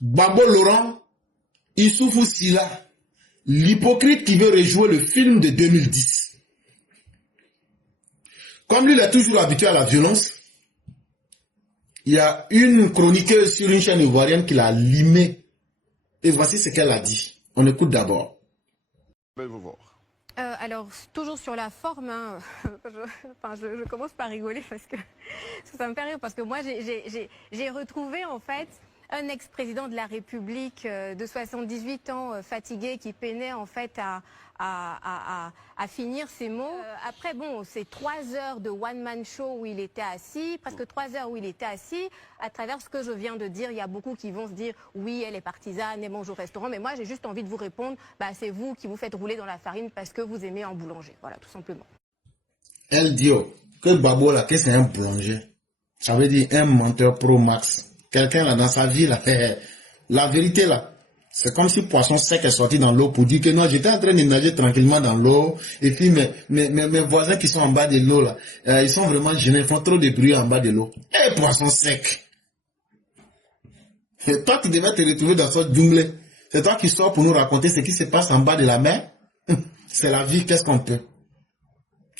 Babo Laurent, Issoufou Sila, l'hypocrite qui veut rejouer le film de 2010. Comme lui, il est toujours habitué à la violence, il y a une chroniqueuse sur une chaîne ivoirienne qui l'a limé. Et voici ce qu'elle a dit. On écoute d'abord. Alors, toujours sur la forme, hein, je commence par rigoler parce que ça me fait rire. Parce que moi, j'ai retrouvé en fait un ex-président de la République de 78 ans, fatigué, qui peinait en fait à finir ses mots. Après, bon, c'est 3 heures de one-man show où il était assis, presque 3 heures où il était assis. À travers ce que je viens de dire, il y a beaucoup qui vont se dire « oui, elle est partisane, elle mange au restaurant ». Mais moi, j'ai juste envie de vous répondre bah, « c'est vous qui vous faites rouler dans la farine parce que vous aimez un boulanger ». Voilà, tout simplement. Elle dit que Babo, là, qu'est-ce que c'est un boulanger? Ça veut dire un menteur pro max. Quelqu'un là dans sa vie là, la vérité là, c'est comme si poisson sec est sorti dans l'eau pour dire que non, j'étais en train de nager tranquillement dans l'eau et puis mes voisins qui sont en bas de l'eau là, ils sont vraiment gênés, ils font trop de bruit en bas de l'eau. Et poisson sec. Et toi qui devais te retrouver dans ce jungle, c'est toi qui sors pour nous raconter ce qui se passe en bas de la mer. C'est la vie, qu'est-ce qu'on peut?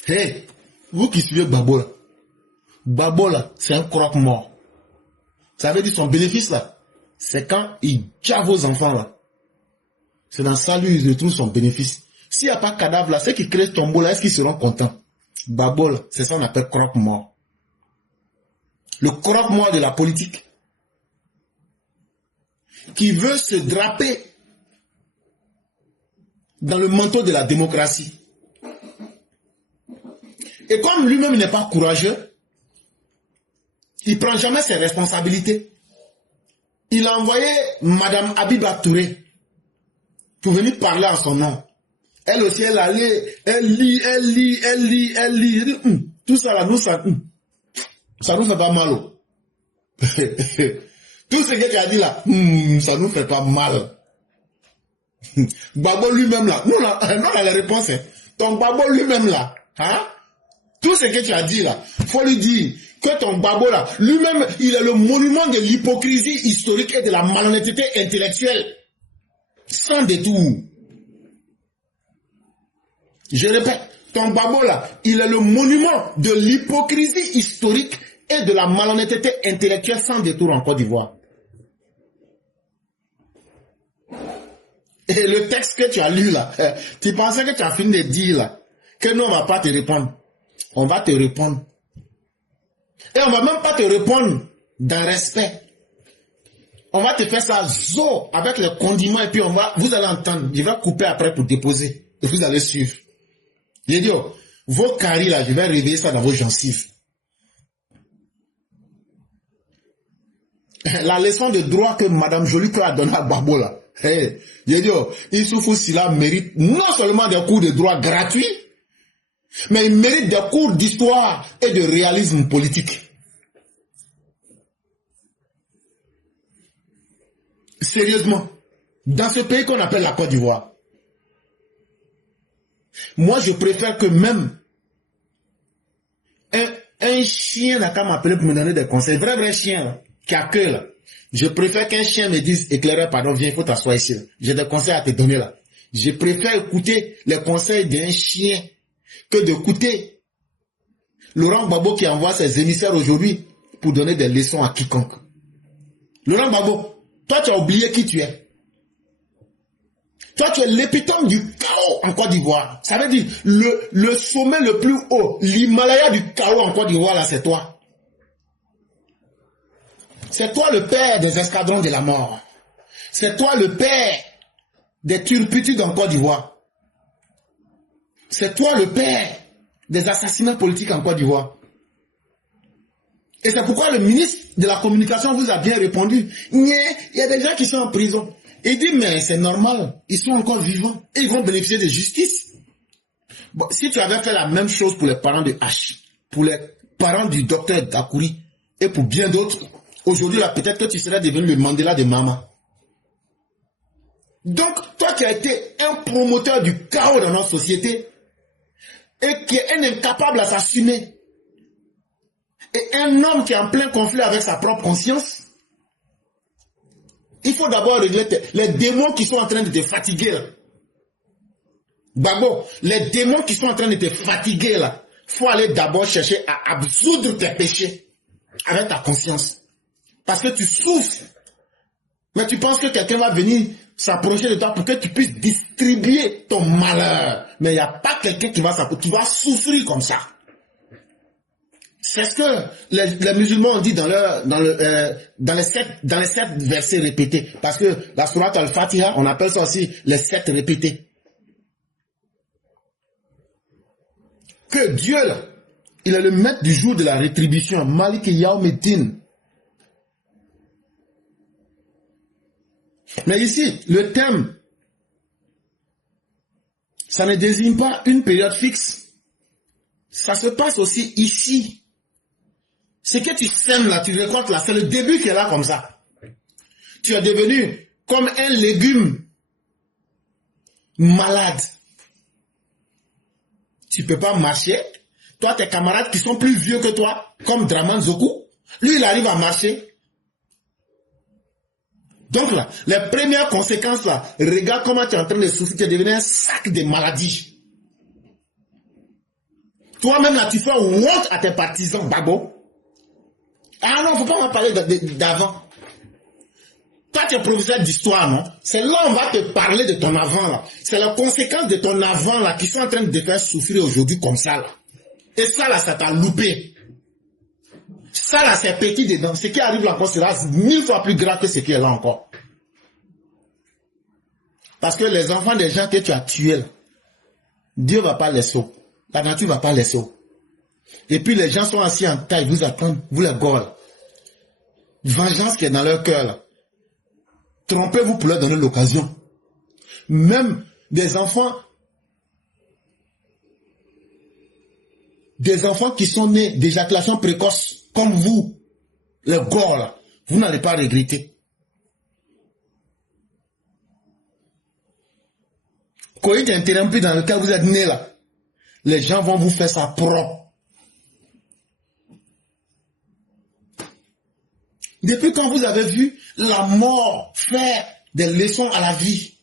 Hey, vous qui suivez Babo là, c'est un croque-mort. Ça veut dire son bénéfice là, c'est quand il jave aux enfants là. C'est dans ça lui il retrouve son bénéfice. S'il n'y a pas de cadavre là, ceux qui créent ce tombeau là, est-ce qu'ils seront contents? Babo là, c'est ça qu'on appelle croque-mort. Le croque-mort de la politique. Qui veut se draper dans le manteau de la démocratie. Et comme lui-même n'est pas courageux, il ne prend jamais ses responsabilités. Il a envoyé Madame Habiba Touré pour venir parler en son nom. Elle aussi, elle allait, elle lit. Tout ça là, nous, ça nous fait pas mal. Tout ce que tu as dit là, ça nous fait pas mal. Babo lui-même là, nous là, la réponse est, ton Babo lui-même là, hein? Tout ce que tu as dit là, faut lui dire que ton Babo là, lui-même, il est le monument de l'hypocrisie historique et de la malhonnêteté intellectuelle. Sans détour. Je répète, ton Babo là, il est le monument de l'hypocrisie historique et de la malhonnêteté intellectuelle sans détour en Côte d'Ivoire. Et le texte que tu as lu là, tu pensais que tu as fini de dire là, que nous on va pas te répondre. On va te répondre. Et on va même pas te répondre d'un respect. On va te faire ça zo avec les condiments et puis vous allez entendre. Je vais couper après pour déposer. Et vous allez suivre. J'ai dit, vos caries là, je vais réveiller ça dans vos gencives. La leçon de droit que Madame Jolicoeur a donnée à Babo là. Hey, j'ai dit, Issoufou Sila mérite non seulement des cours de droit gratuits, mais il mérite des cours d'histoire et de réalisme politique. Sérieusement, dans ce pays qu'on appelle la Côte d'Ivoire, moi je préfère que même un chien n'a qu'à m'appeler pour me donner des conseils, vrai chien là, qui a queue là. Je préfère qu'un chien me dise, éclaireur, pardon, viens, il faut t'asseoir ici. J'ai des conseils à te donner là. Je préfère écouter les conseils d'un chien que d'écouter Laurent Gbagbo qui envoie ses émissaires aujourd'hui pour donner des leçons à quiconque. Laurent Gbagbo, toi tu as oublié qui tu es. Toi tu es l'épitome du chaos en Côte d'Ivoire. Ça veut dire le sommet le plus haut, l'Himalaya du chaos en Côte d'Ivoire là, c'est toi. C'est toi le père des escadrons de la mort. C'est toi le père des turpitudes en Côte d'Ivoire. C'est toi le père des assassinats politiques en Côte d'Ivoire. Et c'est pourquoi le ministre de la Communication vous a bien répondu. Il y a des gens qui sont en prison. Il dit, mais c'est normal, ils sont encore vivants et ils vont bénéficier de justice. Bon, si tu avais fait la même chose pour les parents de H, pour les parents du docteur Dakouri et pour bien d'autres, aujourd'hui, là, peut-être que tu serais devenu le Mandela de maman. Donc, toi qui as été un promoteur du chaos dans notre société et qui est un incapable à s'assumer et un homme qui est en plein conflit avec sa propre conscience, il faut d'abord régler les démons qui sont en train de te fatiguer là. Babo, les démons qui sont en train de te fatiguer là, faut aller d'abord chercher à absoudre tes péchés avec ta conscience. Parce que tu souffres. Mais tu penses que quelqu'un va venir s'approcher de toi pour que tu puisses distribuer ton malheur. Mais il n'y a pas quelqu'un qui va s'approcher. Tu vas souffrir comme ça. C'est ce que les musulmans ont dit dans les sept versets répétés. Parce que la sourate al-Fatiha, on appelle ça aussi les 7 répétés. Que Dieu, là, il est le maître du jour de la rétribution. Malik Yawmiddin. Mais ici, le thème, ça ne désigne pas une période fixe. Ça se passe aussi ici. Ce que tu sèmes là, tu récoltes là, c'est le début qui est là comme ça. Tu es devenu comme un légume malade. Tu ne peux pas marcher. Toi, tes camarades qui sont plus vieux que toi, comme Draman Zoku, lui, il arrive à marcher. Donc là, les premières conséquences là, regarde comment tu es en train de souffrir, tu es devenu un sac de maladies. Toi-même là, tu fais honte à tes partisans, Babo. Ah non, il ne faut pas m'en parler d'avant. Toi, tu es professeur d'histoire, non? C'est là on va te parler de ton avant, là. C'est la conséquence de ton avant, là, qui sont en train de te faire souffrir aujourd'hui comme ça, là. Et ça, là, ça t'a loupé. Ça, là, c'est petit dedans. Ce qui arrive là encore sera 1000 fois plus grave que ce qui est là encore. Parce que les enfants des gens que tu as tués, là, Dieu ne va pas les sauver. La nature ne va pas les sauver. Et puis les gens sont assis en taille, vous attendent, vous les gaules. Vengeance qui est dans leur cœur, là. Trompez-vous pour leur donner l'occasion. Même des enfants qui sont nés d'éjaculation précoce, comme vous, les gars, là, vous n'allez pas regretter. Coït interrompu dans lequel vous êtes né là, les gens vont vous faire ça propre. Depuis quand vous avez vu la mort faire des leçons à la vie?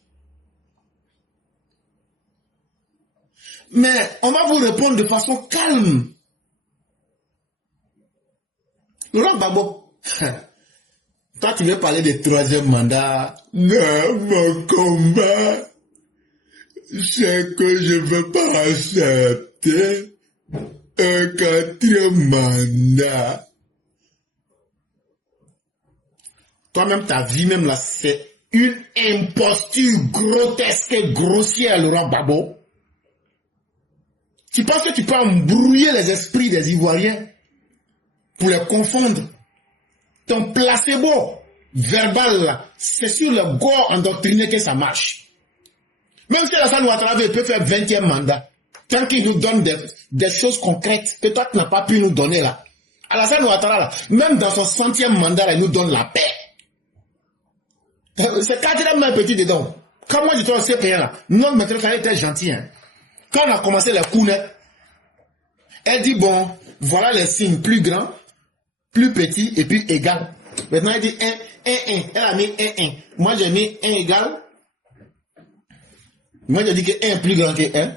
Mais on va vous répondre de façon calme. Laurent Gbagbo, toi tu veux parler de 3e mandat. Non, mon combat, c'est que je ne veux pas accepter un 4e mandat. Toi-même, ta vie même là, c'est une imposture grotesque et grossière, Laurent Gbagbo. Tu penses que tu peux embrouiller les esprits des Ivoiriens pour les confondre? Ton placebo verbal là, c'est sur le gore endoctriné que ça marche. Même si Alassane Ouattara peut faire 20e mandat, tant qu'il nous donne des choses concrètes que toi tu n'as pas pu nous donner là. Alassane Ouattara là, même dans son 100e mandat là, il nous donne la paix. C'est 4e main petit dedans. Comme moi je trouve ces pays là, notre maîtresse elle était gentille. Hein. Quand on a commencé les coups nets, elle dit bon, voilà les signes plus grands, plus petits et puis égal. Maintenant elle dit 1, 1, 1. Elle a mis 1, 1. Moi j'ai mis 1 égal. Moi j'ai dit que 1 est plus grand que 1.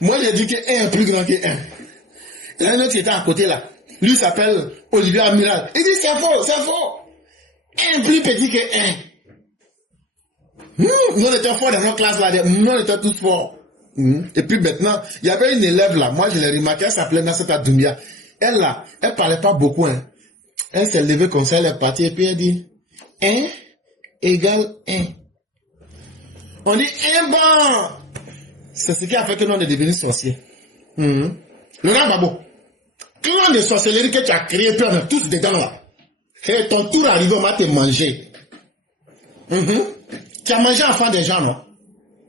Moi j'ai dit que 1 est plus grand que 1. Il y a un autre qui était à côté là. Lui s'appelle Olivier Amiral. Il dit c'est faux, c'est faux. 1 plus petit que 1. Nous on était forts dans nos classes là. Nous on était tous forts. Et puis maintenant, il y avait une élève là. Moi je l'ai remarqué, elle s'appelait Nassata Doumbia. Elle là, elle parlait pas beaucoup. Hein. Elle s'est levée comme ça, elle est partie et puis elle dit 1 égale 1. On dit 1 bon. C'est ce qui a fait que nous on est devenus sorciers. Laurent Gbagbo, clan de sorcellerie que tu as créé, puis on est tous dedans là. Et ton tour arrive, on va te manger. Tu as mangé enfant des gens, non?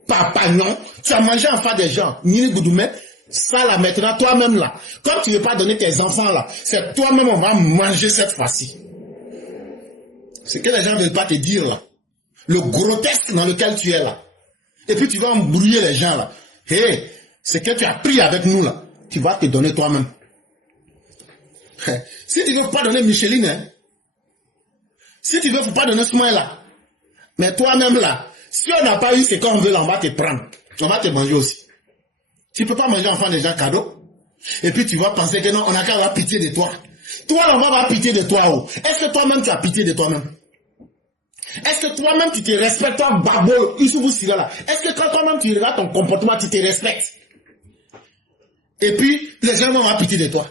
Papa, non. Tu as mangé enfant des gens. Nini Goudoumé, ça là maintenant, toi-même là. Comme tu ne veux pas donner tes enfants là, c'est toi-même on va manger cette fois-ci. C'est que les gens ne veulent pas te dire là. Le grotesque dans lequel tu es là. Et puis tu vas embrouiller les gens là. Hé, ce que tu as pris avec nous là, tu vas te donner toi-même. Si tu veux, faut pas donner Micheline. Hein. Si tu veux, faut pas donner ce moyen-là. Mais toi-même là, si on n'a pas eu ce qu'on veut là, on va te prendre. On va te manger aussi. Tu peux pas manger enfant déjà cadeau. Et puis tu vas penser que non, on a qu'à avoir pitié de toi. Toi, là, on va avoir pitié de toi. Oh. Est-ce que toi-même tu as pitié de toi-même? Est-ce que toi-même tu te respectes, toi, babo, Issoufou Sira là? Est-ce que quand toi-même tu regardes ton comportement, tu te respectes? Et puis, les gens vont avoir pitié de toi.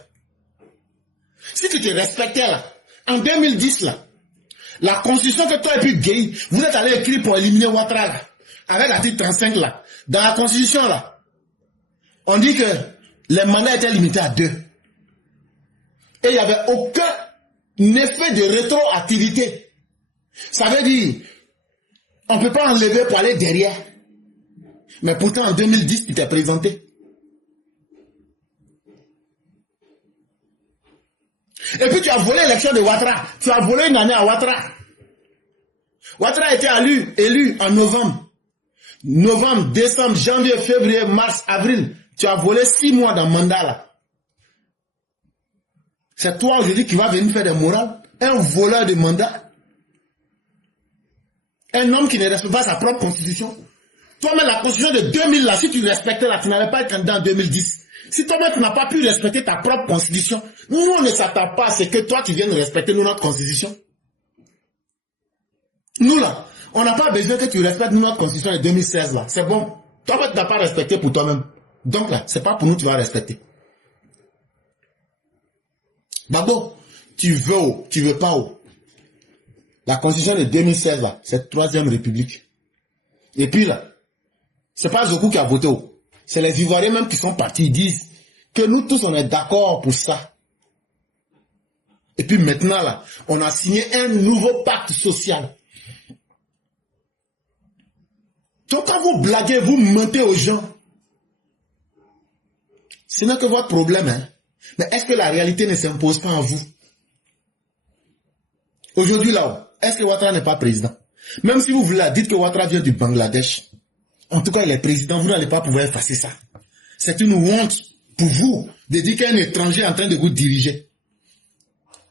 Si tu te respectais là, en 2010 là, la constitution que toi et puis Gueye, vous êtes allé écrire pour éliminer Ouattara là, avec l'article 35 là, dans la constitution là, on dit que les mandats étaient limités à 2. Et il n'y avait aucun effet de rétroactivité. Ça veut dire, on ne peut pas enlever pour aller derrière. Mais pourtant en 2010, tu t'es présenté. Et puis tu as volé l'élection de Ouattara. Tu as volé une année à Ouattara. Ouattara a été élu en novembre. Novembre, décembre, janvier, février, mars, avril. Tu as volé 6 mois dans le mandat là. C'est toi aujourd'hui qui vas venir faire des morales. Un voleur de mandat. Un homme qui ne respecte pas sa propre constitution. Toi-même, la constitution de 2000 là, si tu respectais là, tu n'avais pas été candidat en 2010. Si toi-même tu n'as pas pu respecter ta propre constitution, nous on ne s'attend pas à ce que toi tu viennes respecter notre constitution. Nous là, on n'a pas besoin que tu respectes notre constitution de 2016 là. C'est bon. Toi-même tu n'as pas respecté pour toi-même. Donc là, c'est pas pour nous que tu vas respecter. Babo, tu veux ou tu veux pas ou. La constitution de 2016 là, c'est 3e République. Et puis là, c'est pas Zokou qui a voté ou. C'est les Ivoiriens même qui sont partis, ils disent que nous tous on est d'accord pour ça. Et puis maintenant là, on a signé un nouveau pacte social. Donc quand vous blaguez, vous mentez aux gens, ce n'est que votre problème. Hein? Mais est-ce que la réalité ne s'impose pas en vous? Aujourd'hui là, est-ce que Ouattara n'est pas président? Même si vous voulez dites que Ouattara vient du Bangladesh. En tout cas, il est président, vous n'allez pas pouvoir effacer ça. C'est une honte pour vous de dire qu'il y a un étranger en train de vous diriger.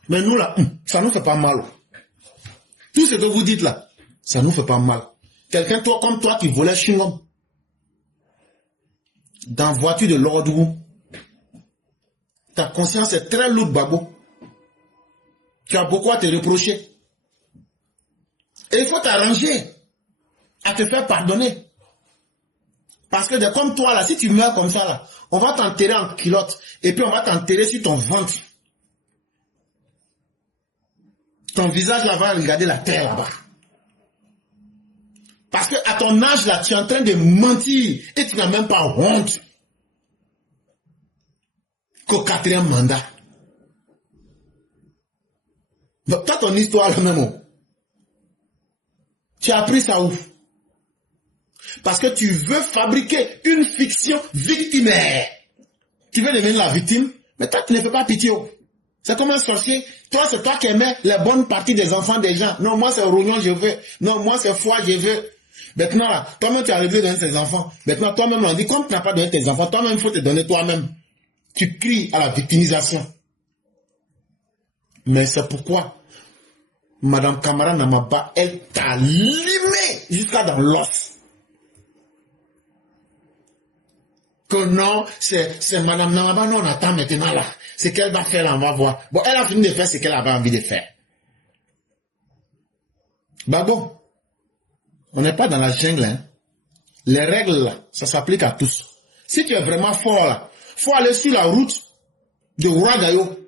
Mais nous là, ça ne nous fait pas mal. Tout ce que vous dites là, ça ne nous fait pas mal. Quelqu'un comme toi qui volait chewing-gum dans la voiture de l'ordre, ta conscience est très lourde, Babo. Tu as beaucoup à te reprocher. Et il faut t'arranger à te faire pardonner. Parce que comme toi là, si tu meurs comme ça là, on va t'enterrer en culotte et puis on va t'enterrer sur ton ventre. Ton visage là va regarder la terre là-bas. Parce que à ton âge là, tu es en train de mentir et tu n'as même pas honte. Qu'au 4e mandat. Donc toi ton histoire là même. Tu as appris ça où? Parce que tu veux fabriquer une fiction victimaire. Tu veux devenir la victime, mais toi, tu ne fais pas pitié. C'est comme un sorcier. Toi, c'est toi qui aimais les bonnes parties des enfants des gens. Non, moi, c'est rognon, je veux. Non, moi, c'est foie, je veux. Maintenant, là, toi-même, tu as réglé de donner tes enfants. Maintenant, toi-même, on dit, comme tu n'as pas donné tes enfants, toi-même, il faut te donner toi-même. Tu cries à la victimisation. Mais c'est pourquoi Madame Camara Namaba, elle t'a limé jusqu'à dans l'os. Que non, c'est Madame Namaba, non, on attend maintenant là. Ce qu'elle va faire là, on va voir. Bon, elle a fini de faire ce qu'elle avait envie de faire. Bah bon, on n'est pas dans la jungle, hein. Les règles là, ça s'applique à tous. Si tu es vraiment fort là, faut aller sur la route de Ouagayo.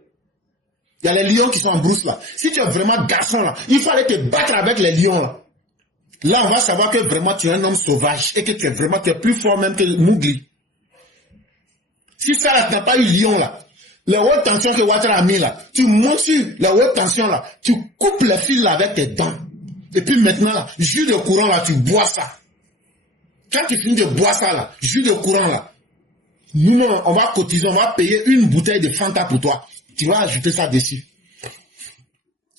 Il y a les lions qui sont en brousse là. Si tu es vraiment garçon là, il faut aller te battre avec les lions là. Là, on va savoir que vraiment tu es un homme sauvage et que tu es plus fort même que Mowgli. Si ça là, tu n'as pas eu lion là, les hautes tensions que Ouattara a mis là, tu montes sur les hautes tensions là, tu coupes les fils là avec tes dents. Et puis maintenant là, jus de courant là, tu bois ça. Quand tu finis de boire ça là, jus de courant là, nous on va cotiser, on va payer une bouteille de Fanta pour toi. Tu vas ajouter ça dessus.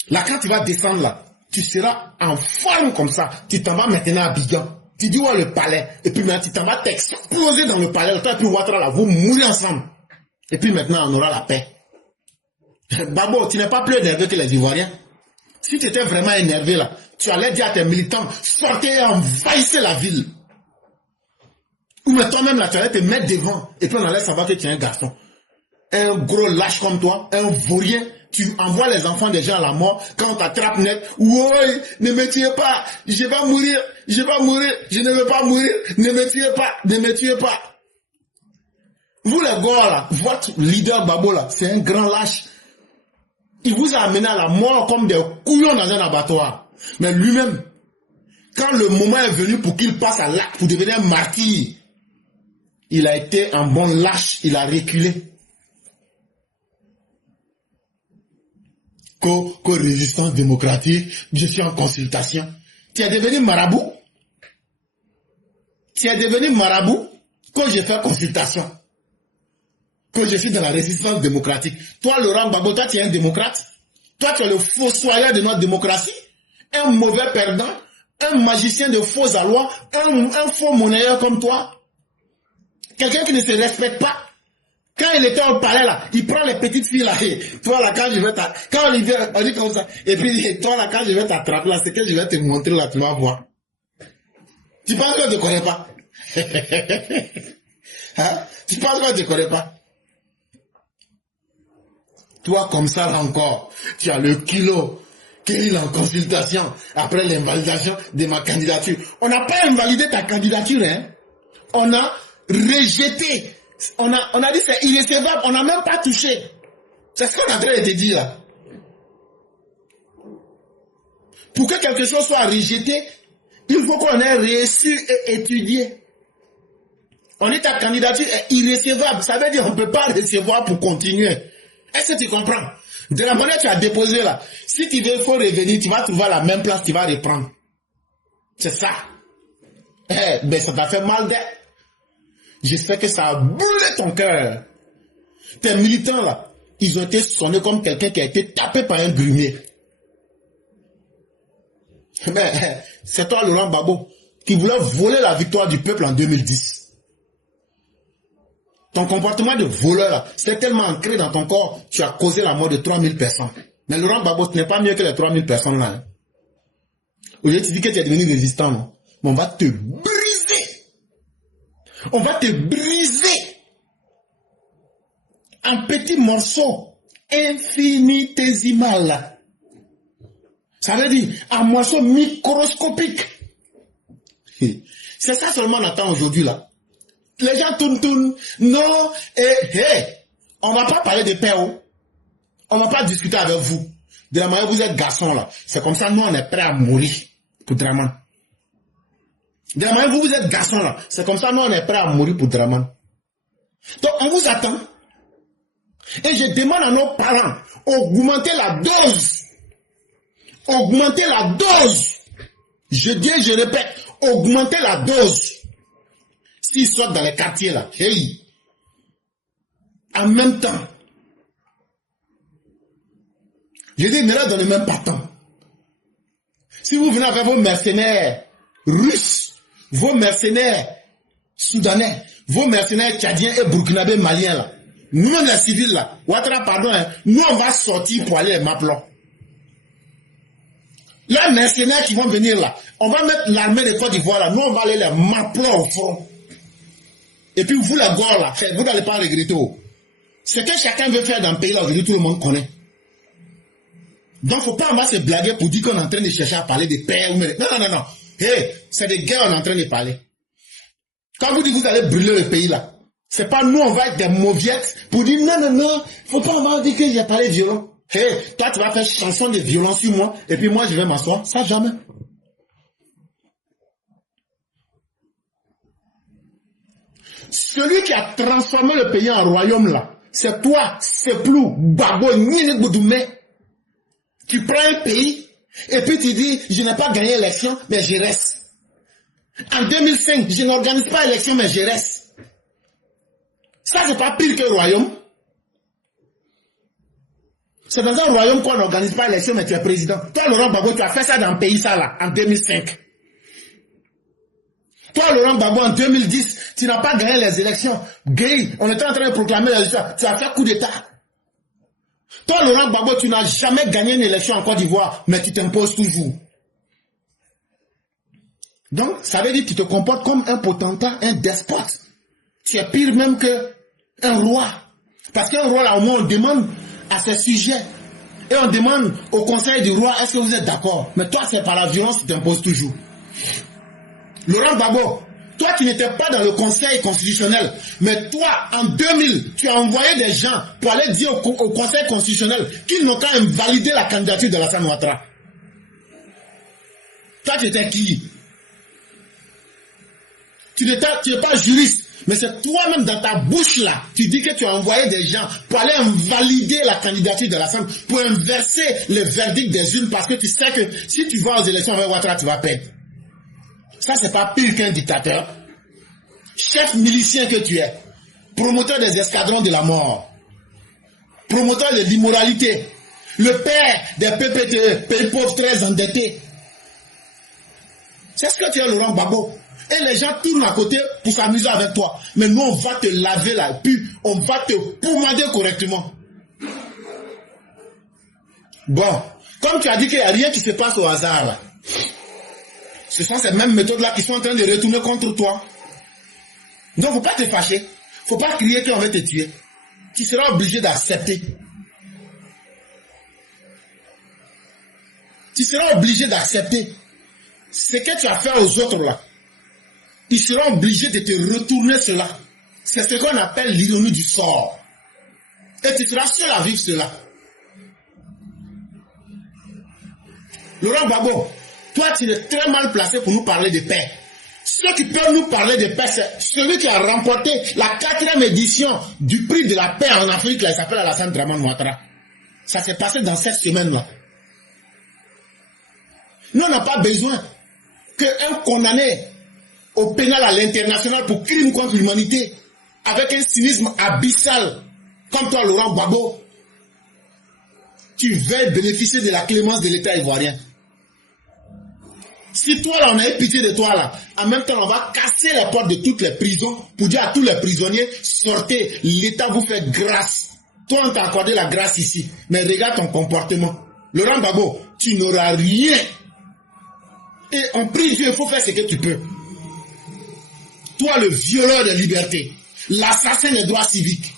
Là, quand tu vas descendre là, tu seras en forme comme ça. Tu t'en vas maintenant à Abidjan. Tu dis, ouais, le palais. Et puis maintenant, tu t'en vas t'exploser dans le palais. Toi et puis Ouattara là, vous mourrez ensemble. Et puis maintenant, on aura la paix. Babo, tu n'es pas plus énervé que les Ivoiriens. Si tu étais vraiment énervé là, tu allais dire à tes militants, sortez et envahissez la ville. Ou mais toi-même là, tu allais te mettre devant. Et puis on allait savoir que tu es un garçon. Un gros lâche comme toi, un vaurien. Tu envoies les enfants des gens à la mort. Quand on t'attrape net, ouais, ne me tuez pas, je vais mourir, je vais mourir, je ne veux pas mourir, ne me tuez pas, ne me tuez pas. Vous les gars là, votre leader Babo là, c'est un grand lâche. Il vous a amené à la mort comme des couillons dans un abattoir. Mais lui-même, quand le moment est venu pour qu'il passe à l'acte, pour devenir un martyr, il a été un bon lâche, il a reculé. Co-résistance démocratique, je suis en consultation. Tu es devenu marabout? Tu es devenu marabout quand j'ai fait consultation. Quand je suis dans la résistance démocratique. Toi, Laurent Gbagbo, toi, tu es un démocrate. Toi, tu es le fossoyeur de notre démocratie. Un mauvais perdant, un magicien de faux allois, un faux monnayeur comme toi. Quelqu'un qui ne se respecte pas. Quand il était au palais là, il prend les petites filles là, et toi là quand je vais t'attraper, quand Olivier, on dit comme ça, et puis toi là quand je vais t'attraper là, c'est que je vais te montrer là, tu vas voir. Tu penses que je ne connais pas? Hein? Tu penses que je ne connais pas? Toi comme ça là encore, tu as le kilo, qu'il est en consultation, après l'invalidation de ma candidature. On n'a pas invalidé ta candidature, hein? On a rejeté. On a dit c'est irrécevable, on n'a même pas touché. C'est ce qu'on est en train de te dire là. Pour que quelque chose soit rejeté, il faut qu'on ait reçu et étudié. On dit ta candidature est irrécevable, ça veut dire qu'on ne peut pas recevoir pour continuer. Est-ce que tu comprends? De la manière que tu as déposé là, si tu veux, il faut revenir, tu vas trouver à la même place, tu vas reprendre. C'est ça. Ben ça t'a fait mal d'être. J'espère que ça a brûlé ton cœur. Tes militants là, ils ont été sonnés comme quelqu'un qui a été tapé par un grumier. Mais c'est toi, Laurent Gbagbo, qui voulait voler la victoire du peuple en 2010. Ton comportement de voleur là, c'est tellement ancré dans ton corps, tu as causé la mort de 3000 personnes. Mais Laurent Gbagbo, ce n'est pas mieux que les 3000 personnes là. Hein. Aujourd'hui, tu dis que tu es devenu résistant, non? Mais on va te briser. On va te briser en petits morceaux infinitésimales. Ça veut dire en morceaux microscopiques. C'est ça seulement on attend aujourd'hui là. Les gens tournent. Non, on va pas parler de paix. On va pas discuter avec vous. De la manière que vous êtes garçon là. C'est comme ça, nous on est prêts à mourir pour Draman. De la manière que vous êtes garçon là, c'est comme ça, nous on est prêts à mourir pour Draman. Donc on vous attend. Et je demande à nos parents, augmenter la dose. Augmenter la dose. Je dis, je répète, augmenter la dose. S'ils sortent dans les quartiers là, hey, en même temps, je dis, ne leur donnez même pas temps. Si vous venez avec vos mercenaires russes, vos mercenaires soudanais, vos mercenaires tchadiens et burkinabés maliens là, nous-mêmes les civils là, Ouattara pardon, hein, nous on va sortir pour aller les Maplon. Les mercenaires qui vont venir là, on va mettre l'armée de Côte d'Ivoire là, nous on va aller les Maplon au front. Et puis vous les gars là, vous n'allez pas regretter. Ce que chacun veut faire dans le pays là, aujourd'hui tout le monde connaît. Donc faut pas se blaguer pour dire qu'on est en train de chercher à parler de paix. Non. Hey, c'est des guerres qu'on est en train de parler. Quand vous dites que vous allez brûler le pays là, c'est pas nous on va être des mauviettes pour dire non, faut pas avoir dit que j'ai parlé violent. Hey, toi tu vas faire chanson de violence sur moi et puis moi je vais m'asseoir. Ça jamais. Celui qui a transformé le pays en royaume là, c'est toi, c'est plus Gbagbo Nyine Goudoumé, qui prend un pays et puis tu dis je n'ai pas gagné l'élection mais je reste. En 2005, je n'organise pas l'élection mais je reste. Ça c'est pas pire que le royaume. C'est dans un royaume qu'on n'organise pas l'élection mais tu es président. Toi Laurent Gbagbo, tu as fait ça dans le pays ça là, en 2005. Toi, Laurent Gbagbo, en 2010, tu n'as pas gagné les élections. Gay, on était en train de proclamer les résultats. Tu as fait coup d'État. Toi, Laurent Gbagbo, tu n'as jamais gagné une élection en Côte d'Ivoire, mais tu t'imposes toujours. Donc, ça veut dire que tu te comportes comme un potentat, un despote. Tu es pire même qu'un roi. Parce qu'un roi, là, au moins, on demande à ses sujets. Et on demande au conseil du roi, est-ce que vous êtes d'accord? Mais toi, c'est par la violence, tu t'imposes toujours. Laurent Gbagbo, toi, tu n'étais pas dans le conseil constitutionnel. Mais toi, en 2000, tu as envoyé des gens pour aller dire au conseil constitutionnel qu'ils n'ont qu'à invalider la candidature de Alassane Ouattara. Toi, tu étais qui? Tu n'es pas juriste. Mais c'est toi-même dans ta bouche là, tu dis que tu as envoyé des gens pour aller invalider la candidature de Alassane, pour inverser le verdict des urnes, parce que tu sais que si tu vas aux élections avec Ouattara, tu vas perdre. Ça, c'est pas pire qu'un dictateur. Chef milicien que tu es, promoteur des escadrons de la mort, promoteur de l'immoralité, le père des PPTE, pays pauvres très endettés. C'est ce que tu es, Laurent Gbagbo. Et les gens tournent à côté pour s'amuser avec toi. Mais nous, on va te laver là, puis on va te pommader correctement. Bon, comme tu as dit qu'il n'y a rien qui se passe au hasard là. Ce sont ces mêmes méthodes-là qui sont en train de retourner contre toi. Donc, il ne faut pas te fâcher. Il ne faut pas crier qu'on va te tuer. Tu seras obligé d'accepter. Tu seras obligé d'accepter ce que tu as fait aux autres là. Tu seras obligé de te retourner cela. C'est ce qu'on appelle l'ironie du sort. Et tu seras seul à vivre cela. Laurent Gbagbo, toi tu es très mal placé pour nous parler de paix. Ceux qui peuvent nous parler de paix, c'est celui qui a remporté la 4e édition du prix de la paix en Afrique, là, il s'appelle Alassane Dramane Ouattara. Ça s'est passé dans cette semaine-là. Nous, on n'a pas besoin qu'un condamné au pénal à l'international pour crime contre l'humanité, avec un cynisme abyssal, comme toi, Laurent Gbagbo, tu veux bénéficier de la clémence de l'État ivoirien. Si toi, là, on a eu pitié de toi, là, en même temps, on va casser les portes de toutes les prisons pour dire à tous les prisonniers, sortez, l'État vous fait grâce. Toi, on t'a accordé la grâce ici, mais regarde ton comportement. Laurent Gbagbo, tu n'auras rien. Et on prie Dieu, il faut faire ce que tu peux. Toi, le violeur de liberté, l'assassin des droits civiques,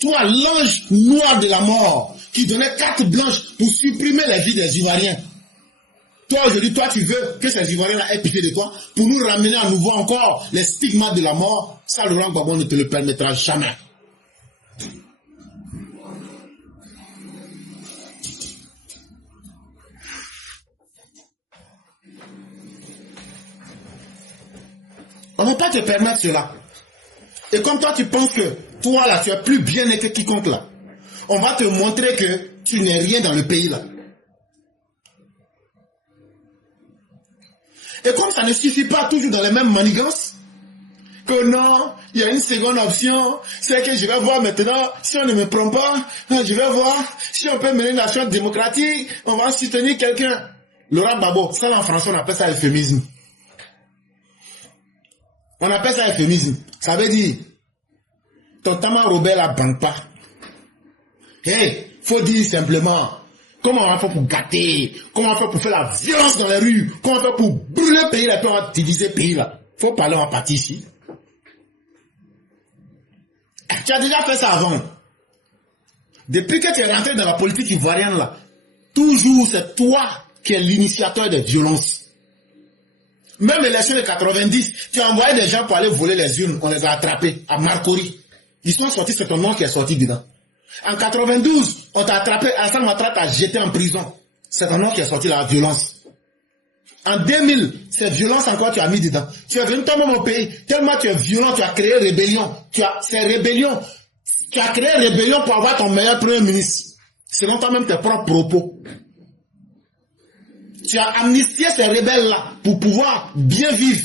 toi, l'ange noir de la mort, qui donnait carte blanche pour supprimer la vie des Ivoiriens. Toi, aujourd'hui, toi, tu veux que ces Ivoiriens-là aient pitié de toi pour nous ramener à nouveau encore les stigmates de la mort. Ça, Laurent Gbagbo ne te le permettra jamais. On ne va pas te permettre cela. Et comme toi, tu penses que toi, là, tu es plus bien né que quiconque, là. On va te montrer que tu n'es rien dans le pays, là. Et comme ça ne suffit pas toujours dans les mêmes manigances, que non, il y a une seconde option, c'est que je vais voir maintenant, si on ne me prend pas, je vais voir si on peut mener une nation démocratique, on va soutenir quelqu'un. Laurent Gbagbo, ça en français, on appelle ça euphémisme. On appelle ça euphémisme. Ça veut dire, ton Tama Robert la banque pas. Hey, faut dire simplement, comment on va faire pour gâter, comment on va faire pour faire la violence dans les rues, comment on va faire pour brûler le pays, là, puis on va diviser le pays, là. Faut parler en partie ici. Tu as déjà fait ça avant. Depuis que tu es rentré dans la politique ivoirienne, là, toujours c'est toi qui es l'initiateur des violences. Même l'élection de 90, tu as envoyé des gens pour aller voler les urnes, on les a attrapés à Marcory. Ils sont sortis, c'est ton nom qui est sorti dedans. En 92, on t'a attrapé, Alassane Ouattara t'a jeté en prison. C'est ton nom qui est sorti la violence. En 2000, c'est violence encore tu as mis dedans. Tu es venu toi-même au pays, tellement tu es violent, tu as créé rébellion. C'est rébellion. Tu as créé rébellion pour avoir ton meilleur premier ministre. Selon toi-même tes propres propos. Tu as amnistié ces rebelles-là pour pouvoir bien vivre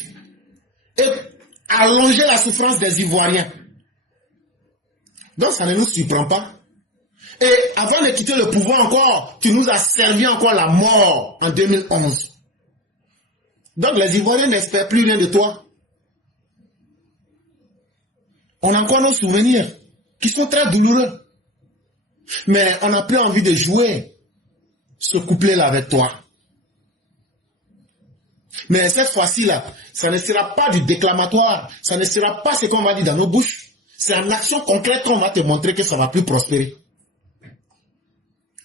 et allonger la souffrance des Ivoiriens. Donc ça ne nous surprend pas. Et avant de quitter le pouvoir encore, tu nous as servi encore la mort en 2011. Donc les Ivoiriens n'espèrent plus rien de toi. On a encore nos souvenirs qui sont très douloureux. Mais on n'a plus envie de jouer ce couplet-là avec toi. Mais cette fois-ci-là, ça ne sera pas du déclamatoire, ça ne sera pas ce qu'on va dire dans nos bouches. C'est en action concrète qu'on va te montrer que ça va plus prospérer.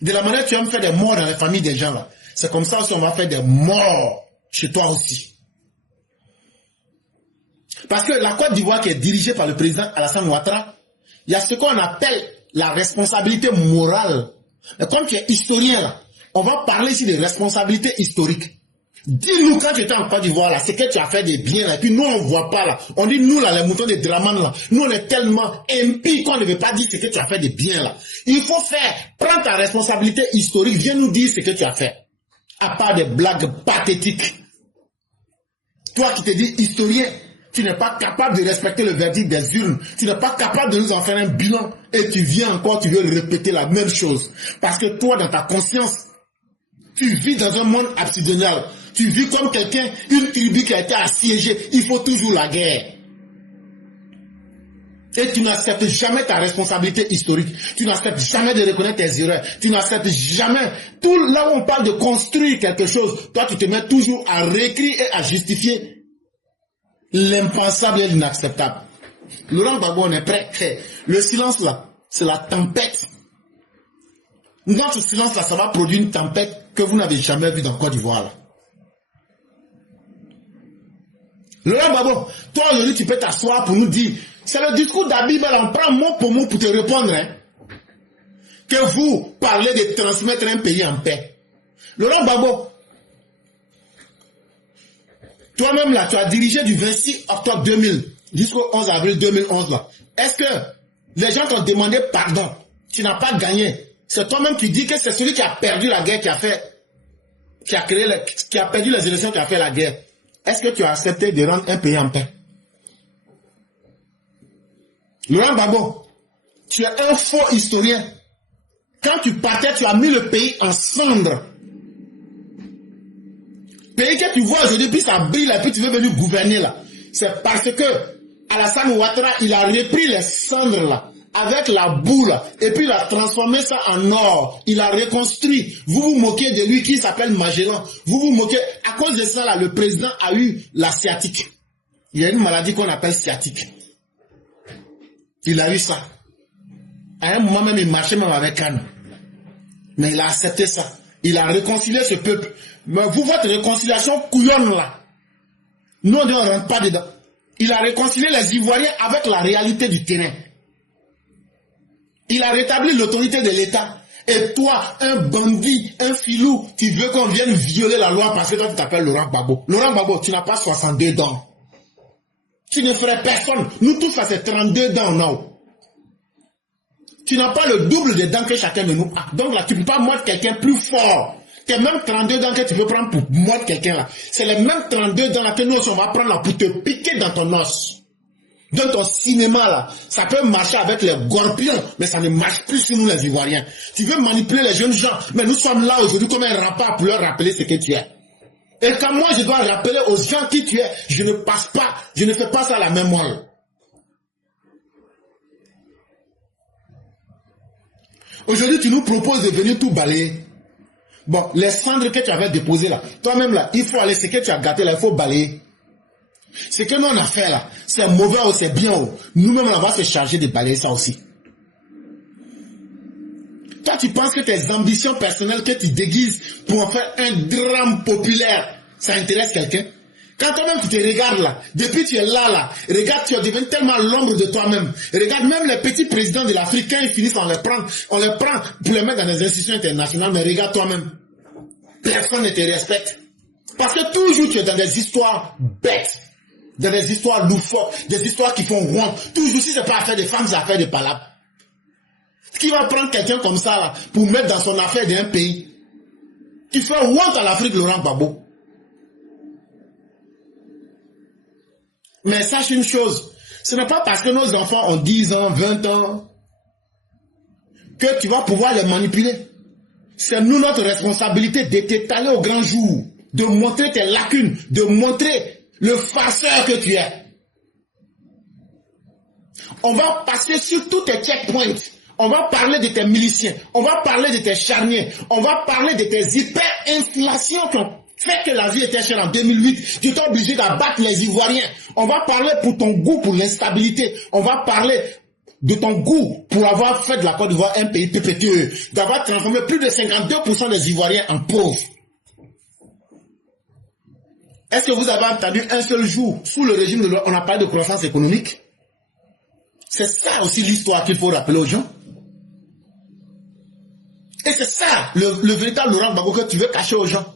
De la manière que tu vas me faire des morts dans les familles des gens là, c'est comme ça aussi on va faire des morts chez toi aussi. Parce que la Côte d'Ivoire qui est dirigée par le président Alassane Ouattara, il y a ce qu'on appelle la responsabilité morale. Et comme tu es historien là, on va parler ici de responsabilité historique. Dis-nous quand tu étais en Côte d'Ivoire là, c'est que tu as fait des biens là, et puis nous on ne voit pas là. On dit nous là, les moutons de Draman là, nous on est tellement impies qu'on ne veut pas dire ce que tu as fait des biens là. Il faut faire, prends ta responsabilité historique, viens nous dire ce que tu as fait. À part des blagues pathétiques. Toi qui te dis historien, tu n'es pas capable de respecter le verdict des urnes. Tu n'es pas capable de nous en faire un bilan. Et tu viens encore, tu veux répéter la même chose. Parce que toi, dans ta conscience, tu vis dans un monde absidional. Tu vis comme quelqu'un, une tribu qui a été assiégée. Il faut toujours la guerre. Et tu n'acceptes jamais ta responsabilité historique. Tu n'acceptes jamais de reconnaître tes erreurs. Tu n'acceptes jamais. Tout là où on parle de construire quelque chose, toi tu te mets toujours à réécrire et à justifier l'impensable et l'inacceptable. Laurent Gbagbo, on est prêt. Le silence là, c'est la tempête. Dans ce silence là, ça va produire une tempête que vous n'avez jamais vue dans Côte d'Ivoire là. Laurent Gbagbo, toi aujourd'hui tu peux t'asseoir pour nous dire, c'est le discours d'Habib, on prend mot pour mot pour te répondre. Hein, que vous parlez de transmettre un pays en paix. Laurent Gbagbo, toi-même là, tu as dirigé du 26 octobre 2000 jusqu'au 11 avril 2011 là. Est-ce que les gens t'ont demandé pardon? Tu n'as pas gagné. C'est toi-même qui dis que c'est celui qui a perdu la guerre qui a perdu les élections qui a fait la guerre. Est-ce que tu as accepté de rendre un pays en paix? Laurent Gbagbo, tu es un faux historien. Quand tu partais, tu as mis le pays en cendres. Pays que tu vois aujourd'hui, puis ça brille là, puis tu veux venir gouverner là. C'est parce que Alassane Ouattara, il a repris les cendres là, avec la boue là, et puis il a transformé ça en or. Il a reconstruit. Vous vous moquez de lui qui s'appelle Magellan. Vous vous moquez. À cause de ça là, le président a eu la sciatique. Il y a une maladie qu'on appelle sciatique. Il a eu ça. À un moment même, il marchait même avec Cannes. Mais il a accepté ça. Il a réconcilié ce peuple. Mais vous, votre réconciliation couillonne là. Nous, on ne rentre pas dedans. Il a réconcilié les Ivoiriens avec la réalité du terrain. Il a rétabli l'autorité de l'État. Et toi, un bandit, un filou, tu veux qu'on vienne violer la loi parce que toi, tu t'appelles Laurent Gbagbo. Laurent Gbagbo, tu n'as pas 62 dents. Tu ne ferais personne. Nous tous, ça c'est 32 dents, non. Tu n'as pas le double de dents que chacun de nous a. Donc là, tu ne peux pas mordre quelqu'un plus fort. C'est même 32 dents que tu peux prendre pour mordre quelqu'un là. C'est les mêmes 32 dents là que nous, on va prendre là pour te piquer dans ton os. Dans ton cinéma là, ça peut marcher avec les Gorpions, mais ça ne marche plus sur nous les Ivoiriens. Tu veux manipuler les jeunes gens, mais nous sommes là aujourd'hui comme un rapport pour leur rappeler ce que tu es. Et quand moi je dois rappeler aux gens qui tu es, je ne passe pas, je ne fais pas ça à la mémoire. Aujourd'hui, tu nous proposes de venir tout balayer. Bon, les cendres que tu avais déposées là, toi-même là, il faut aller, ce que tu as gâté là, il faut balayer. Ce que nous on a fait là, c'est mauvais ou c'est bien ou. Nous-mêmes on va se charger de balayer ça aussi. Toi, tu penses que tes ambitions personnelles que tu déguises pour en faire un drame populaire, ça intéresse quelqu'un? Quand toi-même tu te regardes là, depuis tu es là, regarde, tu es devenu tellement l'ombre de toi-même. Regarde, même les petits présidents de l'Afrique, quand ils finissent, on les prend pour les mettre dans des institutions internationales, mais regarde toi-même. Personne ne te respecte. Parce que toujours tu es dans des histoires bêtes, dans des histoires loufoques, des histoires qui font honte. Toujours, si c'est pas affaire de femmes, c'est affaire de palabres. Qui va prendre quelqu'un comme ça là, pour mettre dans son affaire d'un pays? Tu fais honte à l'Afrique, Laurent Gbagbo. Mais sache une chose, ce n'est pas parce que nos enfants ont 10 ans, 20 ans, que tu vas pouvoir les manipuler. C'est nous notre responsabilité de t'étaler au grand jour, de montrer tes lacunes, de montrer le farceur que tu es. On va passer sur tous tes checkpoints. On va parler de tes miliciens. On va parler de tes charniers. On va parler de tes hyperinflations qui ont fait que la vie était chère en 2008. Tu t'es obligé d'abattre les Ivoiriens. On va parler pour ton goût pour l'instabilité. On va parler de ton goût pour avoir fait de la Côte d'Ivoire un pays PPTE. D'avoir transformé plus de 52% des Ivoiriens en pauvres. Est-ce que vous avez entendu un seul jour, sous le régime de l'Europe, on a parlé de croissance économique? C'est ça aussi l'histoire qu'il faut rappeler aux gens. Et c'est ça le véritable Laurent Gbagbo que tu veux cacher aux gens.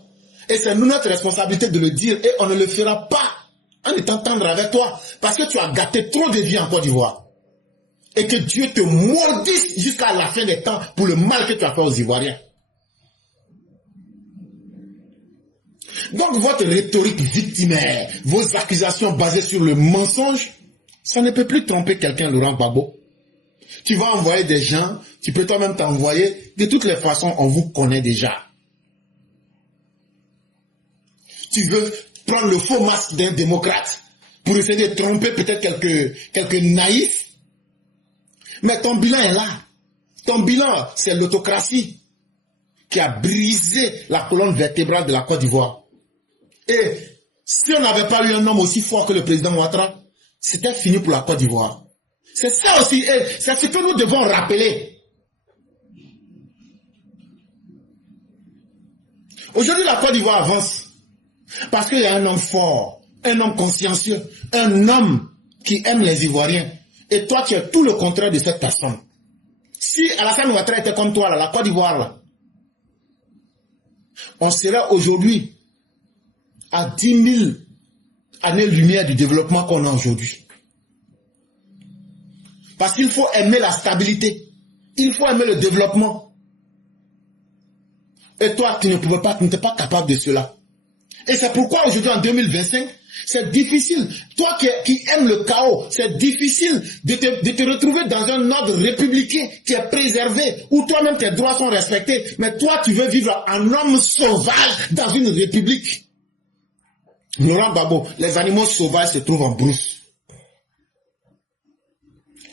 Et c'est notre responsabilité de le dire. Et on ne le fera pas en étant tendre avec toi. Parce que tu as gâté trop de vie en Côte d'Ivoire. Et que Dieu te maudisse jusqu'à la fin des temps pour le mal que tu as fait aux Ivoiriens. Donc votre rhétorique victimaire, vos accusations basées sur le mensonge, ça ne peut plus tromper quelqu'un, Laurent Gbagbo. Tu vas envoyer des gens, tu peux toi-même t'envoyer. De toutes les façons, on vous connaît déjà. Tu veux prendre le faux masque d'un démocrate pour essayer de tromper peut-être quelques naïfs. Mais ton bilan est là. Ton bilan, c'est l'autocratie qui a brisé la colonne vertébrale de la Côte d'Ivoire. Et si on n'avait pas eu un homme aussi fort que le président Ouattara, c'était fini pour la Côte d'Ivoire. C'est ça aussi, c'est ce que nous devons rappeler. Aujourd'hui, la Côte d'Ivoire avance. Parce qu'il y a un homme fort, un homme consciencieux, un homme qui aime les Ivoiriens. Et toi, tu es tout le contraire de cette personne. Si Alassane Ouattara était comme toi, là, la Côte d'Ivoire, là, on serait aujourd'hui à 10 000 années-lumière du développement qu'on a aujourd'hui. Parce qu'il faut aimer la stabilité. Il faut aimer le développement. Et toi, tu n'es pas capable de cela. Et c'est pourquoi aujourd'hui, en 2025, c'est difficile. Toi qui aimes le chaos, c'est difficile de te retrouver dans un ordre républicain qui est préservé, où toi-même tes droits sont respectés. Mais toi, tu veux vivre en homme sauvage dans une république. Laurent Gbagbo, les animaux sauvages se trouvent en brousse.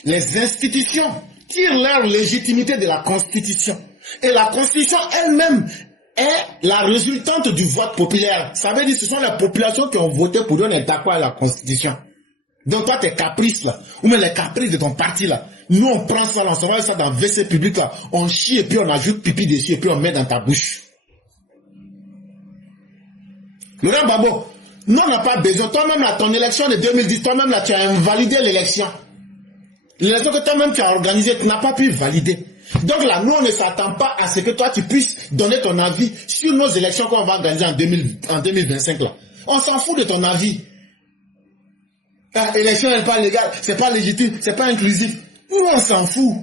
Les institutions tirent leur légitimité de la Constitution. Et la Constitution elle-même est la résultante du vote populaire. Ça veut dire que ce sont les populations qui ont voté pour donner d'accord à la Constitution. Donc toi, tes caprices là, ou même les caprices de ton parti là, nous on prend ça, on s'envoie ça dans le WC public là, on chie et puis on ajoute pipi dessus et puis on met dans ta bouche. Laurent Gbagbo, nous on n'a pas besoin. Toi-même là, ton élection de 2010, toi-même là, tu as invalidé l'élection. L'élection que toi-même tu as organisée, tu n'as pas pu valider. Donc là, nous, on ne s'attend pas à ce que toi, tu puisses donner ton avis sur nos élections qu'on va organiser en 2025 là. On s'en fout de ton avis. L'élection n'est pas légale, c'est pas légitime, c'est pas inclusif. Nous, on s'en fout.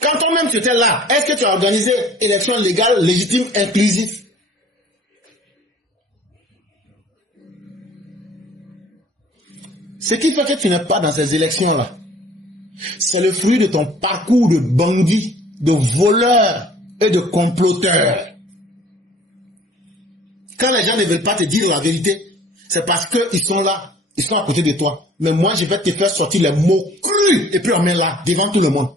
Quand toi-même tu étais là, est-ce que tu as organisé élection légale, légitime, inclusive? Ce qui fait que tu n'es pas dans ces élections-là, c'est le fruit de ton parcours de bandit, de voleur et de comploteur. Quand les gens ne veulent pas te dire la vérité, c'est parce qu'ils sont là, ils sont à côté de toi. Mais moi, je vais te faire sortir les mots crus et puis on met là, devant tout le monde.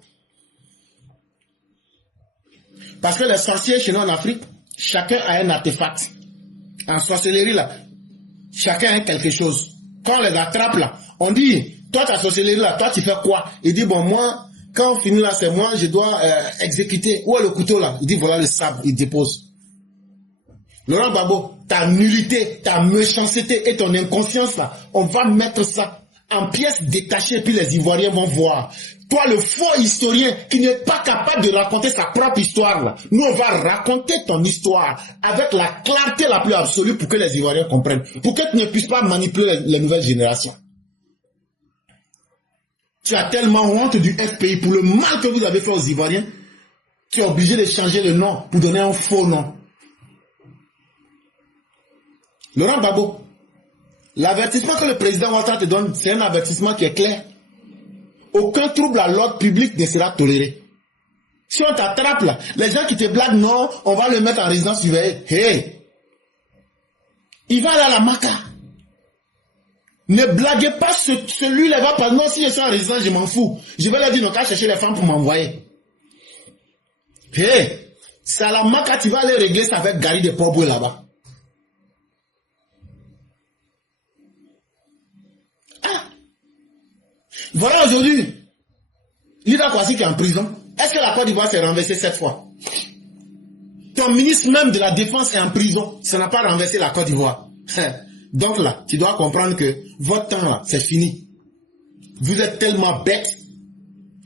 Parce que les sorciers chez nous en Afrique, chacun a un artefact. En sorcellerie, là, chacun a quelque chose. Quand on les attrape là, on dit, toi ta sorcellerie là, toi tu fais quoi? Il dit, bon moi, quand on finit là, c'est moi, je dois exécuter. Où est le couteau là? Il dit, voilà le sabre, il dépose. Laurent Gbagbo, ta nullité, ta méchanceté et ton inconscience là, on va mettre ça en pièces détachées, puis les Ivoiriens vont voir. Toi, le faux historien qui n'est pas capable de raconter sa propre histoire là, nous on va raconter ton histoire avec la clarté la plus absolue pour que les Ivoiriens comprennent, pour que tu ne puisses pas manipuler les nouvelles générations. Tu as tellement honte du FPI pour le mal que vous avez fait aux Ivoiriens, tu es obligé de changer le nom pour donner un faux nom. Laurent Gbagbo, l'avertissement que le président Ouattara te donne, c'est un avertissement qui est clair. Aucun trouble à l'ordre public ne sera toléré. Si on t'attrape là, les gens qui te blaguent, non, on va le mettre en résidence surveillée. Hey! Il va aller à la Maca. Ne blaguez pas celui-là va pas. Non, si je suis en résidence, je m'en fous. Je vais leur dire, non, qu'à chercher les femmes pour m'envoyer. Hé, c'est à la maca, tu vas aller régler ça avec Gary de Poboué là-bas. Ah. Voilà aujourd'hui, Lida Kwasi qui est en prison. Est-ce que la Côte d'Ivoire s'est renversée cette fois? Ton ministre même de la Défense est en prison. Ça n'a pas renversé la Côte d'Ivoire. Donc là, tu dois comprendre que votre temps là, c'est fini. Vous êtes tellement bête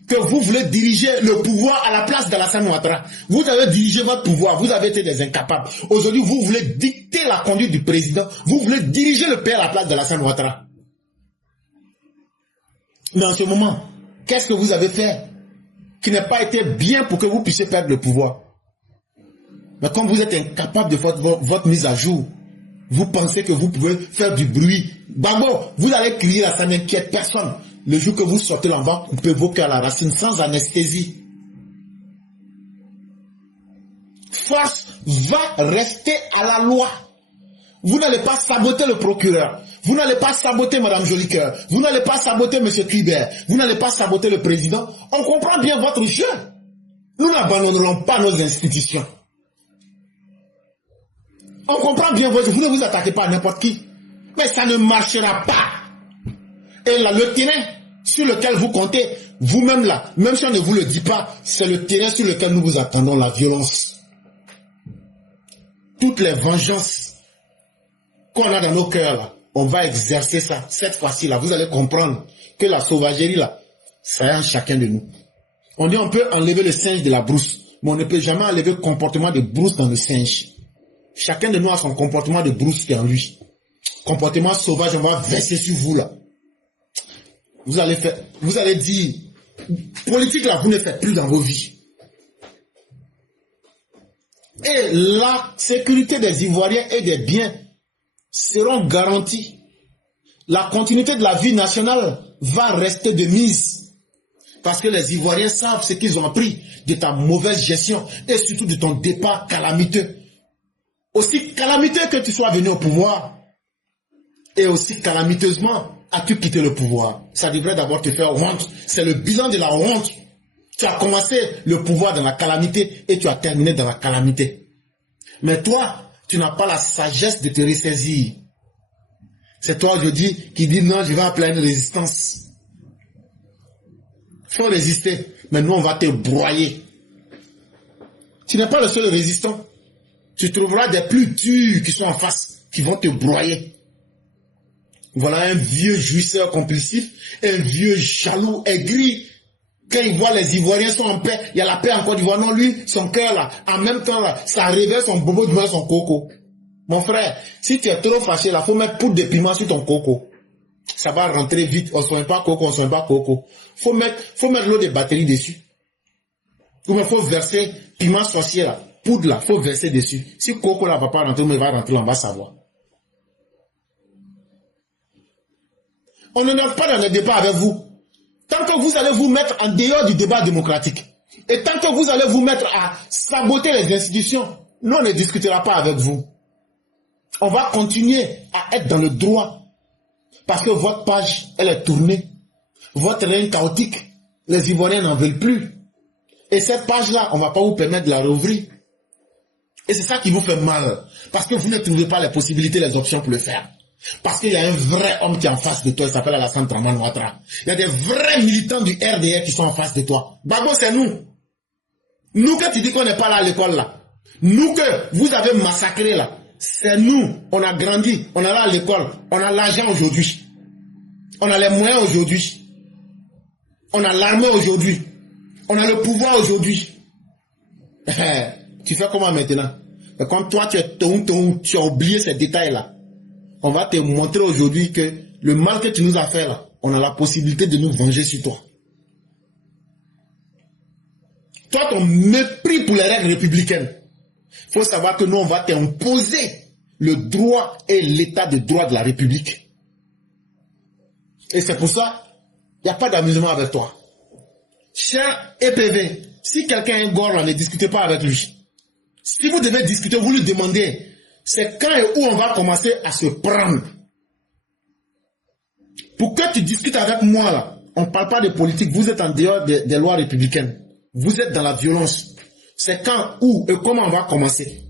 que vous voulez diriger le pouvoir à la place d'Alassane Ouattara. Vous avez dirigé votre pouvoir, vous avez été des incapables. Aujourd'hui, vous voulez dicter la conduite du président. Vous voulez diriger le pays à la place d'Alassane Ouattara. Mais en ce moment, qu'est-ce que vous avez fait qui n'a pas été bien pour que vous puissiez perdre le pouvoir? Mais comme vous êtes incapable de faire votre mise à jour, vous pensez que vous pouvez faire du bruit. Babo, vous allez crier là, ça n'inquiète personne. Le jour que vous sortez là, on va couper vos cœurs à la racine sans anesthésie. Force va rester à la loi. Vous n'allez pas saboter le procureur. Vous n'allez pas saboter Mme Jolicoeur. Vous n'allez pas saboter M. Cuibert. Vous n'allez pas saboter le président. On comprend bien votre jeu. Nous n'abandonnerons pas nos institutions. On comprend bien votre jeu. Vous ne vous attaquez pas à n'importe qui. Mais ça ne marchera pas. Et là, le terrain sur lequel vous comptez, vous-même là, même si on ne vous le dit pas, c'est le terrain sur lequel nous vous attendons, la violence. Toutes les vengeances qu'on a dans nos cœurs là, on va exercer ça. Cette fois-ci là, vous allez comprendre que la sauvagerie là, ça est en chacun de nous. On dit on peut enlever le singe de la brousse, mais on ne peut jamais enlever le comportement de brousse dans le singe. Chacun de nous a son comportement de brousse qui est en lui. Comportement sauvage, on va verser sur vous là. Vous allez dire, politique là, vous ne faites plus dans vos vies. Et la sécurité des Ivoiriens et des biens seront garantis. La continuité de la vie nationale va rester de mise. Parce que les Ivoiriens savent ce qu'ils ont appris de ta mauvaise gestion et surtout de ton départ calamiteux. Aussi calamiteux que tu sois venu au pouvoir et aussi calamiteusement as-tu quitté le pouvoir. Ça devrait d'abord te faire honte. C'est le bilan de la honte. Tu as commencé le pouvoir dans la calamité et tu as terminé dans la calamité. Mais toi, tu n'as pas la sagesse de te ressaisir. C'est toi aujourd'hui qui dis non, je vais appeler une résistance. Il faut résister, mais nous on va te broyer. Tu n'es pas le seul résistant. Tu trouveras des plus durs qui sont en face, qui vont te broyer. Voilà un vieux jouisseur compulsif, un vieux jaloux, aigri. Quand il voit les Ivoiriens sont en paix, il y a la paix en Côte d'Ivoire. Non, lui, son cœur là, en même temps là, ça réveille son bobo devant son coco. Mon frère, si tu es trop fâché là, faut mettre poudre de piment sur ton coco. Ça va rentrer vite. On ne soigne pas coco, on ne soigne pas coco. Faut mettre l'eau de batterie dessus. Ou bien faut verser piment sorcier là, poudre là, faut verser dessus. Si coco là va pas rentrer, mais il va rentrer, on va savoir. On ne note pas dans le débat avec vous. Tant que vous allez vous mettre en dehors du débat démocratique, et tant que vous allez vous mettre à saboter les institutions, nous on ne discutera pas avec vous. On va continuer à être dans le droit. Parce que votre page, elle est tournée. Votre règne chaotique, les Ivoiriens n'en veulent plus. Et cette page-là, on ne va pas vous permettre de la rouvrir. Et c'est ça qui vous fait mal. Parce que vous ne trouvez pas les possibilités, les options pour le faire. Parce qu'il y a un vrai homme qui est en face de toi, il s'appelle Alassane Ouattara. Il y a des vrais militants du RDR qui sont en face de toi. Babo, c'est nous. Nous que tu dis qu'on n'est pas là à l'école là. Nous que vous avez massacré là. C'est nous. On a grandi, on est là à l'école. On a l'argent aujourd'hui. On a les moyens aujourd'hui. On a l'armée aujourd'hui. On a le pouvoir aujourd'hui. Tu fais comment maintenant? Et comme toi, tu as oublié ces détails-là. On va te montrer aujourd'hui que le mal que tu nous as fait là, on a la possibilité de nous venger sur toi. Toi, ton mépris pour les règles républicaines. Il faut savoir que nous, on va t'imposer le droit et l'état de droit de la République. Et c'est pour ça, il n'y a pas d'amusement avec toi. Cher EPV, si quelqu'un est gore, ne discutez pas avec lui. Si vous devez discuter, vous lui demandez, c'est quand et où on va commencer à se prendre. Pour que tu discutes avec moi, là, on ne parle pas de politique, vous êtes en dehors des lois républicaines. Vous êtes dans la violence. C'est quand, où et comment on va commencer.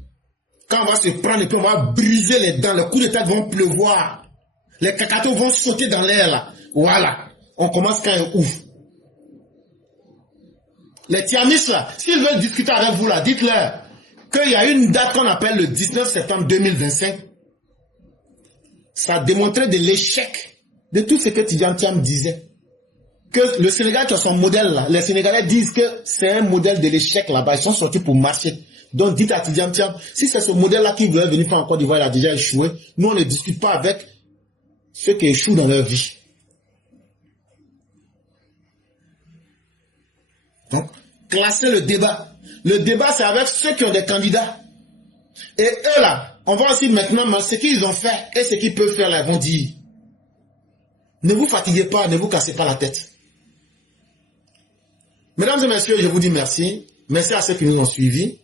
Quand on va se prendre et puis on va briser les dents, les coups de tête vont pleuvoir. Les cacatos vont sauter dans l'air, là. Voilà. On commence quand et où. Les tiamis, là, s'ils veulent discuter avec vous, là, dites-leur qu'il y a une date qu'on appelle le 19 septembre 2025. Ça a démontré de l'échec de tout ce que Tidjane Thiam disait. Que le Sénégal, qui a son modèle là, les Sénégalais disent que c'est un modèle de l'échec là-bas, ils sont sortis pour marcher. Donc dites à Tidjane Thiam, si c'est ce modèle-là qui veut venir faire en Côte d'Ivoire, il a déjà échoué, nous on ne discute pas avec ceux qui échouent dans leur vie. Donc, classer le débat. Le débat, c'est avec ceux qui ont des candidats. Et eux là, on va aussi maintenant, ce qu'ils ont fait et ce qu'ils peuvent faire là, ils vont dire. Ne vous fatiguez pas, ne vous cassez pas la tête. Mesdames et messieurs, je vous dis merci. Merci à ceux qui nous ont suivis.